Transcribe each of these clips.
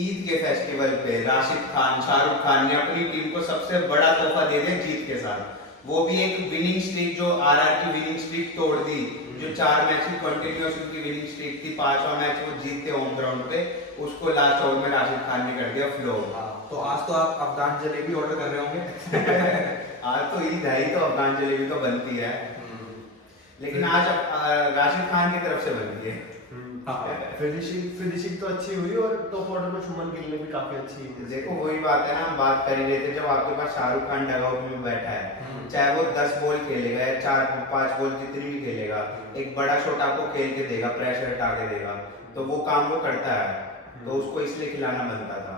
ईद के फेस्टिवल पे राशिद खान शाहरुख खान ने अपनी टीम को सबसे बड़ा तोहफा दे दिया जीत के साथ। वो भी एक विनिंग स्ट्रीक जो आरआर की विनिंग स्ट्रीक तोड़ दी, जो 4 मैच की कंटिन्यूअस उनकी विनिंग स्ट्रीक थी, 5वां मैच वो जीतते होम ग्राउंड पे, उसको लास्ट ओवर में राशिद खान ने कर दिया फ्लो। तो आज तो आप अफगान जलेबी ऑर्डर कर रहे होंगे। आज तो ईद है ही, तो अफगान जलेबी तो बनती है, लेकिन आज राशिद खान की तरफ से बनती है। फिनिशिंग तो अच्छी हुई और टॉप ऑर्डर में शुभमन गिल ने भी काफी अच्छी। देखो वही बात है ना, हम बात कर ही रहे थे, जब आपके पास शाहरुख खान डगआउट में बैठा है, चाहे वो 10 बॉल खेलेगा या 4-5 बॉल जितनी भी खेलेगा, एक बड़ा शॉट आपको खेल के देगा, प्रेशर हटा के देगा, तो वो काम वो करता है, तो उसको इसलिए खिलाना बनता था।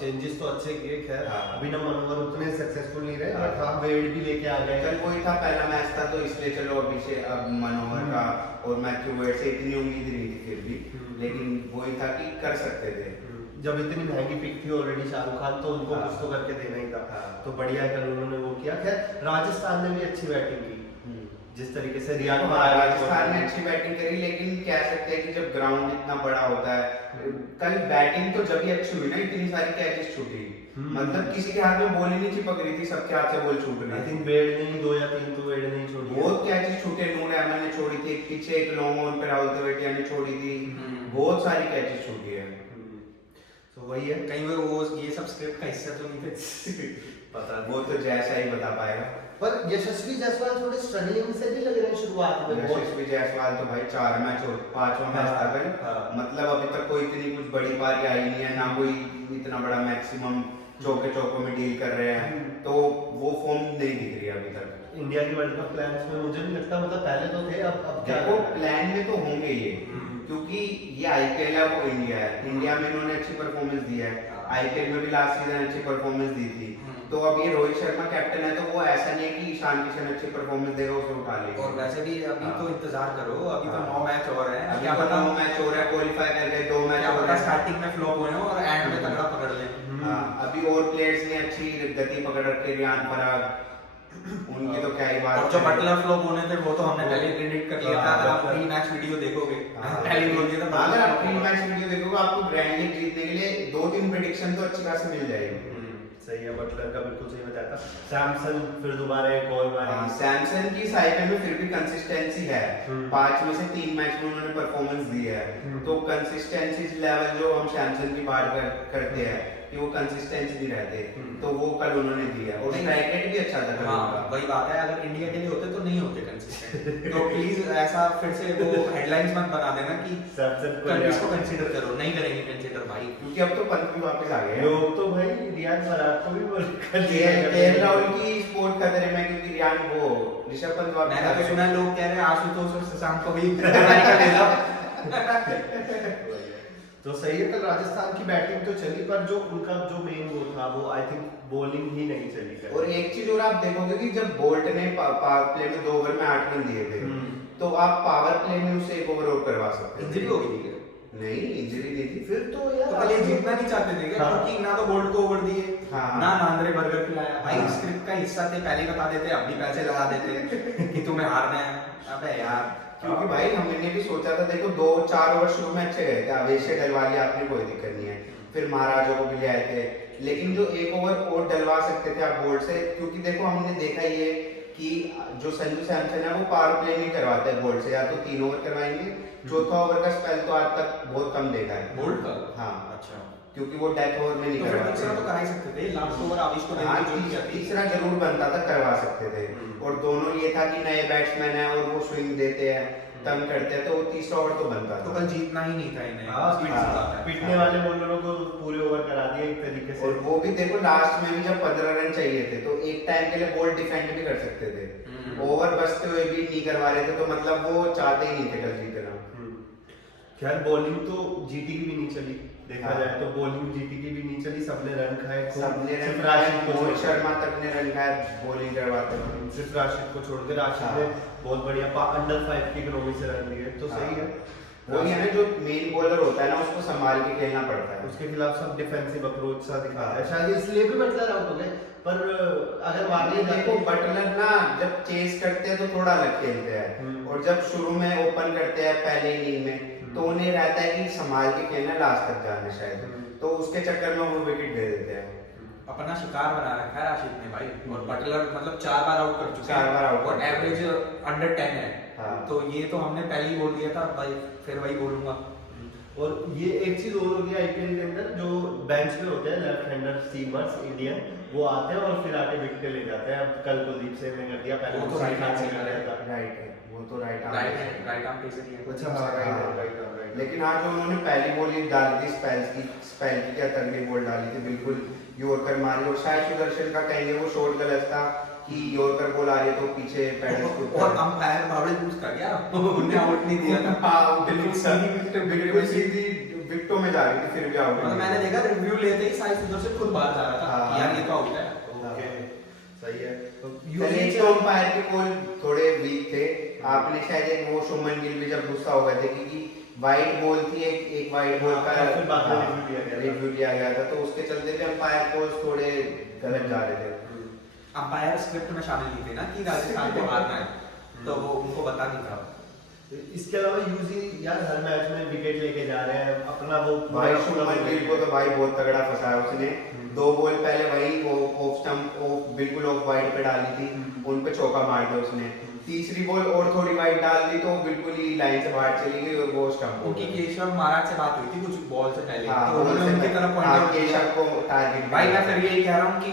चेंजेस तो अच्छे किए, खैर हाँ। अभिनव मनोहर उतने सक्सेसफुल नहीं रहे, हाँ। बट हाँ वेड भी लेके आ गए। कल वही था, पहला मैच था, तो इसलिए चलो अभिषेक अब मनोहर का और मैथ्यू वेड से इतनी उम्मीद नहीं थी फिर भी, लेकिन वही था कि कर सकते थे। जब इतनी महंगी पिक थी ऑलरेडी शाहरुख खान, तो उनको हाँ। कुछ तो करके देना ही था। हाँ। तो बढ़िया है, कल उन्होंने वो किया। खैर राजस्थान ने भी अच्छी बैटिंग की, जिस तरीके से रियान राजस्थान ने अच्छी बैटिंग करी, लेकिन कह सकते हैं कि जब ग्राउंड इतना बड़ा होता है, कल बैटिंग तो जब भी अच्छी हुई ना, इतनी सारी कैचेस छूटी, मतलब किसी के हाथ में बॉल ही नहीं चिपक रही थी, सबके हाथ से बॉल छूट आई रही थिंक थी। वेड ने 2 या 3 तो वेड ने ही छोड़ी। बहुत कैचेस छूटे, नूर अहमद ने छोड़ी थी, पीछे एक लॉन्ग ऑन पे राहुल तेवतिया ने छोड़ी थी, बहुत सारी कैचेस छूटी है। तो वही है, कहीं वो ये सब स्क्रिप्ट का हिस्सा तो नहीं थे। पता वो तो जैसा ही बता पाएगा। पर यशस्वी जायसवाल थोड़े स्ट्रगलिंग से भी लग रहे हैं शुरुआत में। यशस्वी जायसवाल तो भाई 4 मैच और 5वां मैच था कल, मतलब अभी तक कोई इतनी कुछ बड़ी पारी आई नहीं है, ना कोई इतना बड़ा मैक्सिमम चौके चौकों में डील कर रहे हैं, तो वो फॉर्म नहीं दिख रही अभी तक। इंडिया की वर्ल्ड कप प्लान्स में मुझे नहीं लगता, मतलब पहले तो थे, अब क्या देखो प्लान में तो होंगे ये, क्योंकि ये आईपीएल है, वो इंडिया है, इंडिया में इन्होंने अच्छी परफॉर्मेंस दी है, आईपीएल में भी लास्ट सीजन अच्छी परफॉर्मेंस दी थी, तो अब ये रोहित शर्मा कैप्टन है, तो वो ऐसा नहीं है कि ईशान किशन अच्छी परफॉर्मेंस देगा उसे उठा लेगा। और वैसे भी अभी तो इंतजार करो, अभी तो 9 मैच और है, अभी क्या तो पता 9 मैच हो रहा है, क्वालीफाई कर गए, 2 मैच क्या हो पता रहा है, स्टार्टिंग में फ्लॉप हुए हो और एंड में तगड़ा पकड़ ले। हाँ, अभी और प्लेयर्स ने अच्छी गति पकड़ रखी है, रियान पराग, उनकी तो क्या ही बात और जो है। बटलर फ्लॉप होने थे वो तो हमने पहले क्रेडिट कर लिया था, अगर आप प्री मैच वीडियो देखोगे पहले बोल दिया था। अगर आप प्री मैच वीडियो देखोगे, आपको ग्रैंड लीग जीतने के लिए 2-3 प्रेडिक्शन तो अच्छी खासी मिल जाएगी। सही है, बटलर का बिल्कुल सही बताया था। सैमसन फिर दोबारा एक और मारी। सैमसन की साइकिल में फिर भी कंसिस्टेंसी है, 5 में से 3 मैच में उन्होंने परफॉर्मेंस दी है, तो कंसिस्टेंसी लेवल जो हम सैमसन की बात करते हैं कि वो कंसिस्टेंसी नहीं रहते, तो वो कल उन्होंने दी है, और स्ट्राइक रेट भी अच्छा था कल उनका। वही बात है, अगर इंडिया के लिए होते तो नहीं होते कंसिस्टेंट। तो प्लीज ऐसा फिर से वो हेडलाइंस मत बना देना कि सैमसन इसको कंसीडर करो, नहीं करेंगे कंसीडर भाई, क्योंकि अब तो पंत भी वापस आ गए हैं। लोग तो भाई रियान पराग को भी बोल केएल राहुल की स्पोर्ट खतरे में, क्योंकि रियान वो ऋषभ पंत वापस मैंने आ तो गए। सुना है लोग कह रहे हैं आशुतोष और शशांक को भी अमेरिका ले जाओ। तो सही है, कल राजस्थान की बैटिंग तो चली, पर जो उनका जो मेन वो था वो आई थिंक बॉलिंग ही नहीं चली कल। और एक चीज और आप देखोगे कि जब बोल्ट ने पावर प्ले में 2 ओवर में 8 रन दिए थे, तो आप पावर प्ले में उसे 1 ओवर और करवा सकते हैं। इंजरी हो गई थी नहीं, इंजरी नहीं थी। फिर तो यार तो कल ये जीतना नहीं चाहते थे क्या? हाँ। क्योंकि ना तो बोल्ट को ओवर दिए, हाँ। ना नांद्रे बर्गर खिलाया। भाई हाँ। स्क्रिप्ट का हिस्सा थे, पहले ही बता देते, अब भी पैसे लगा देते कि तुम्हें हारना है। अबे यार, क्योंकि भाई हमने भी सोचा था, देखो 2-4 ओवर शुरू में अच्छे गए थे, अवेशे डलवा लिया आपने, कोई दिक्कत नहीं है, फिर महाराजों को भी ले आए थे, लेकिन जो 1 ओवर और डलवा सकते थे आप बोल्ट से, क्योंकि देखो हमने देखा ये कि जो संजू सैमसन है वो पावर प्ले नहीं करवाता है बोल्ट से, या तो 3 ओवर करवाएंगे, चौथा ओवर का स्पेल तो आज तक बहुत कम देखा है बोल्ट का? हाँ, अच्छा, क्योंकि वो डेथ ओवर में नहीं तो फिर करवाते। तीसरा तो करा ही सकते थे, लास्ट ओवर आविश को दे हाँ, दी, जो भी जाती। तीसरा जरूर बनता था, करवा सकते थे, और दोनों ये था कि नए बैट्समैन है और वो स्विंग देते हैं, तंग करते हैं, तो वो तीसरा ओवर तो बनता तो था। कल जीतना ही नहीं था इन्हें। हाँ, स्पीड से जाता है। पिटने वाले बॉलरों को पूरे ओवर करा दिए एक तरीके से। और वो भी देखो लास्ट में भी जब 15 रन चाहिए थे, तो एक टाइम के लिए बॉल डिफेंड भी कर सकते थे, ओवर बचते हुए भी नहीं करवा रहे थे, तो मतलब वो चाहते ही नहीं थे कल जीतना। खैर बॉलिंग तो जीटी की भी नहीं चली, देखा हाँ। जाए तो बॉलिंग जीटी की भी नहीं चली, सबने रन खाए, सबने रन सिर्फ खाए, राशिद को रोहित छोड़- शर्मा तक ने रन खाए बॉलिंग करवाते हुए। सिर्फ राशिद को छोड़ के राशिद हाँ। ने बहुत बढ़िया अंडर 5 की इकोनॉमी से रन लिए, तो सही है। वो है ना, जो मेन बॉलर होता है ना, उसको संभाल के खेलना पड़ता है। उसके खिलाफ सब डिफेंसिव अप्रोच सा दिखाता है, हाँ। शायद इसलिए भी बटलर आउट हो गए, पर अगर वाकई देखो बटलर ना जब चेस करते हैं तो थोड़ा अलग खेलते हैं, और जब शुरू में ओपन करते हैं पहले इनिंग में, तो उन्हें रहता है कि संभाल के खेलना, लास्ट तक जाना शायद, तो उसके चक्कर में वो विकेट दे देते हैं। अपना शिकार बना रखा है राशिद ने भाई, और बटलर मतलब 4 बार आउट कर चुके हैं, 4 बार आउट और कर एवरेज अंडर 10 है। हाँ। तो ये तो हमने पहले ही बोल दिया था भाई, फिर वही बोलूंगा। और ये एक चीज और होगी आईपीएल के अंदर, जो बेंच पे होते हैं लेफ्ट हैंडर सीमर्स इंडियन, वो आते हैं और फिर आके विकेट ले जाते हैं। अब कल कुलदीप से ने कर दिया, पहले वो तो right hand से seamer है। था। राइट है, वो तो राइट राइट आर्म पेसर ही है। अच्छा हाँ, राइट है। लेकिन आज जो उन्होंने पहली बॉल ही डाली थी, स्पेल की क्या तगड़ी बॉल डाली थी, बिल्कुल यॉर्कर मारी, और शायद सुदर्शन का कहेंगे वो शॉट गलत था कि यॉर्कर बॉल आ रही है तो पीछे पैडल्स के ऊपर, और अंपायर बावड़े पूछ कर गया, उन्हें आउट नहीं दिया था। हाँ बिल्कुल सीधी विकेट, बिल्कुल सीधी विकेटों में जा रही थी, फिर भी आउट मतलब मैंने देखा रिव्यू लेते ही साइड सुदर्शन खुद बाहर जा रहा था हाँ। कि यार ये तो आउट है। ओके सही है। तो पहले एक तो अंपायर के कॉल थोड़े वीक थे। आपने शायद एक वो शुभमन गिल भी जब गुस्सा हो गए थे कि वाइट बॉल थी, एक वाइट बॉल का फिर बाद में रिव्यू लिया गया था, तो उसके चलते भी अंपायर कॉल्स थोड़े गलत जा रहे थे। अंपायर स्क्रिप्ट में शामिल नहीं थे ना कि राजस्थान को हारना है, तो वो उनको पता नहीं था। इसके अलावा यूजी यार हर मैच में विकेट लेके जा रहे हैं अपना, वो भाई शुभमन गिल को तो भाई बहुत तगड़ा फंसाया उसने। 2 बॉल पहले वही वो ऑफ स्टंप बिल्कुल ऑफ वाइड पे डाली थी, उन पे चौका मार दिया उसने। तीसरी बॉल और थोड़ी वाइड डाल दी तो बिल्कुल ही लाइन से बाहर चली गई और वो स्टंप। उनकी केशव महाराज से बात हुई थी कुछ बॉल से पहले, हाँ, तो उन्होंने उनकी तरफ हाँ, पॉइंट केशव को टारगेट भाई मैं फिर यही कह रहा हूँ कि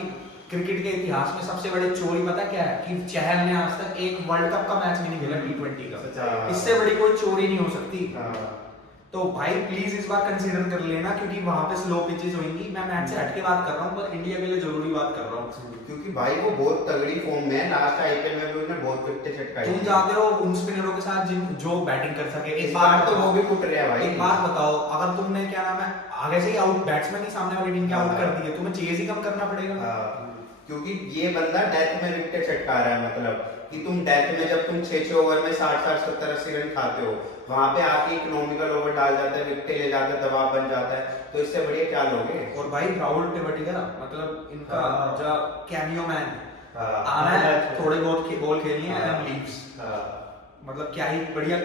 क्रिकेट के इतिहास में सबसे बड़ी चोरी पता क्या है, कि चहल ने आज तक एक वर्ल्ड कप का मैच भी नहीं खेला T20 का। हाँ। इससे बड़ी कोई चोरी नहीं हो सकती। हाँ। तो भाई प्लीज इस बार कंसीडर कर लेना, क्योंकि वहां पे स्लो पिचेस होंगी। मैं मैच से हट के बात कर रहा हूँ, पर इंडिया के लिए जरूरी बात कर रहा हूँ, क्योंकि भाई वो बहुत तगड़ी फॉर्म में है। लास्ट आईपीएल में भी उन्होंने बहुत विकेट चटकाई। तुम जाते हो उन स्पिनरों के साथ जो बैटिंग कर सके। इस बार तो वो भी फुट रहा है भाई। एक बात बताओ, अगर तुमने क्या नाम है आगे से ही आउट बैट्समैन ही सामने वाली टीम के आउट हाँ। कर दिए, तुम्हें चेज ही कम करना पड़ेगा। हाँ, क्योंकि ये बंदा डेथ में विकेट चटका रहा है, मतलब कि तुम डेथ में जब तुम 6-6 ओवर में 60-60 70-80 रन खाते हो, वहां पे आके इकोनॉमिकल ओवर डाल जाता है, विकेट ले जाता है, दबाव बन जाता है, तो इससे बढ़िया क्या लोगे। और भाई राहुल टेवटिया मतलब इनका हाँ। जो कैमियो मैन हाँ, आना है, हाँ। थोड़े बहुत बॉल खेलनी है हाँ। And leaves. हाँ, मतलब क्या ही बढ़िया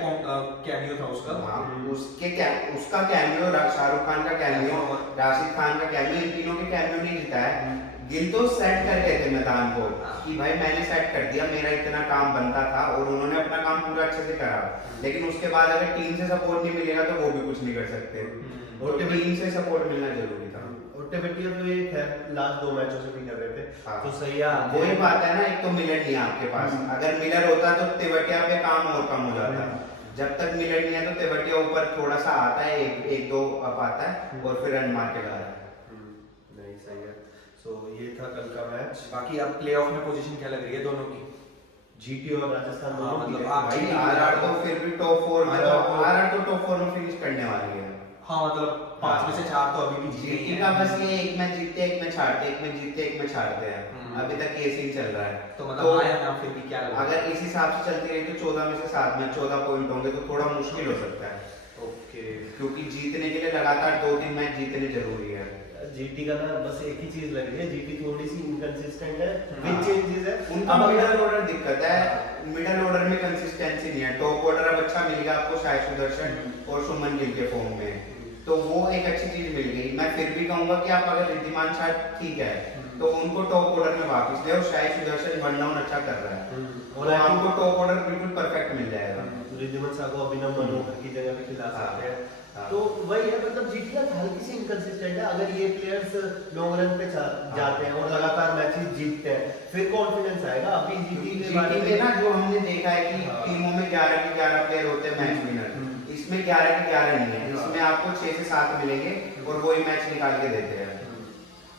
कैमियो था उसका। हाँ, उसका कैमियो, शाहरुख खान का कैमियो, राशिद खान का कैमियो, इन तीनों के कैमियो नहीं जीता है। गिल तो सेट कर गए थे मैदान को कि भाई मैंने सेट कर दिया, मेरा इतना काम बनता था, और उन्होंने अपना काम पूरा अच्छे से करा। लेकिन उसके बाद अगर टीम से सपोर्ट नहीं मिलेगा तो वो भी कुछ नहीं कर सकते, और टीम से सपोर्ट मिलना जरूरी था। और टेबेटिया तो ये खैर लास्ट 2 मैचों से भी कर रहे थे। हाँ। तो सही है। वही बात है ना, एक तो मिलर नहीं है आपके पास। अगर मिलर होता तो तेवटिया पे काम और कम हो जाता। जब तक मिलर नहीं है तो तेवटिया ऊपर थोड़ा सा आता है, एक दो अप आता है, और फिर रन मार के ला रहा है। नहीं सही है। सो ये था कल का मैच। बाकी अब प्लेऑफ में पोजीशन क्या लग रही है दोनों की? जीटी और राजस्थान हाँ, दोनों मतलब की आप भाई जीटी आरआर तो फिर भी टॉप 4 में, तो आरआर आरआर तो टॉप 4 में फिनिश करने वाली है। हाँ मतलब 5 में से 4 तो अभी भी जीते ही जीटी हैं। का बस ये एक मैच जीतते एक मैच हारते, एक मैच जीतते एक मैच हारते हैं। अभी तक ये सीन चल रहा है। तो मतलब आया ना फिर भी क्या लग रहा है? अगर इस हिसाब से चलती रही तो 14 में से 7 में 14 पॉइंट होंगे, तो थोड़ा मुश्किल हो सकता है। ओके। क्योंकि जीतने के लिए लगातार 2-3 मैच जीतने जरूरी है। जीटी का ना बस एक ही चीज लग रही है, जीटी थोड़ी सी इनकंसिस्टेंट है, हाँ। बिग चेंजेस है उनका मिडल ऑर्डर दिक्कत है, मिडल ऑर्डर में कंसिस्टेंसी नहीं है। टॉप ऑर्डर अब अच्छा मिल गया आपको शायद सुदर्शन और शुभमन गिल के फॉर्म में, तो वो एक अच्छी चीज मिल गई। मैं फिर भी कहूंगा कि आप अगर रिद्धिमान शायद ठीक है तो उनको टॉप ऑर्डर में वापस ले, और शायद सुदर्शन वन डाउन अच्छा कर रहा है, और आपको टॉप ऑर्डर बिल्कुल परफेक्ट मिल जाएगा। रिद्धिमान साहब को अभिनव मनोहर की जगह पे खिला सकते हैं। हाँ। तो वही है, मतलब जीटी का हल्की सी इनकंसिस्टेंट है। अगर ये प्लेयर्स लॉन्ग रन पे जाते हैं और लगातार मैचेस जीतते हैं, फिर कॉन्फिडेंस आएगा। अभी जीटी के बारे जीटी के ना जो हमने देखा है कि टीमों में 11 के 11 प्लेयर होते हैं मैच विनर, इसमें 11 के 11 नहीं है। इसमें आपको 6 से 7 मिलेंगे और वही मैच निकाल के देते हैं।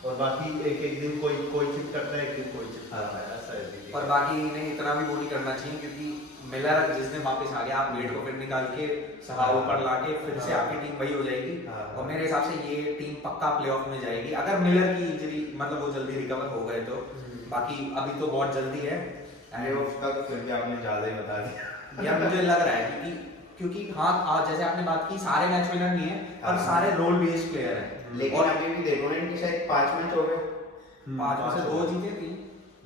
और बाकी एक दिन कोई चिप करता है, एक दिन कोई चिप करता है, ऐसा है जीटी। और बाकी इन्हें इतना भी वो नहीं करना चाहिए, क्योंकि मिलर जिस दिन वापस आ गया, आप वेट को फिर निकाल के सवाल ऊपर लाके फिर से आपकी टीम वही हो जाएगी। और मेरे हिसाब से ये टीम पक्का प्लेऑफ में जाएगी, अगर मिलर की इंजरी मतलब वो जल्दी रिकवर हो गए तो। बाकी अभी तो बहुत जल्दी है। प्लेऑफ का तो फिर भी आपने ज्यादा ही बता दिया। यार मुझे लग रहा है क्योंकि हाँ आज जैसे आपने बात की, सारे मैच विनर नहीं है और हाँ। सारे रोल बेस्ड प्लेयर हैं। लेकिन और अभी भी देखो ना, इनके शायद 5 मैच हो गए, 5 में से 2 जीते 3।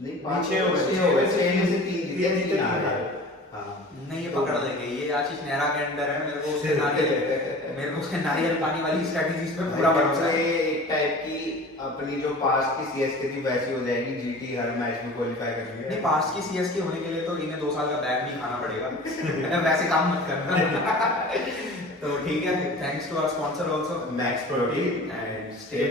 नहीं 6 हो गए, 6 में से 3 जीते, 3 हारे। हाँ नहीं ये पकड़ लेंगे, ये आशीष नेहरा के अंडर है, मेरे को उसके नारियल पानी वाली स्ट्रेटजीज पे पूरा भरोसा है। ये एक टाइप की अपनी जो पास्ट की सीएसके थी वैसी हो जाएगी, जीटी हर मैच में क्वालिफाई कर रही नहीं है। पास्ट की सीएसके होने के लिए तो इन्हें 2 साल का बैग भी खाना पड़ेगा वैसे काम मत करना तो ठीक है, thanks to our sponsor also Max Protein and stay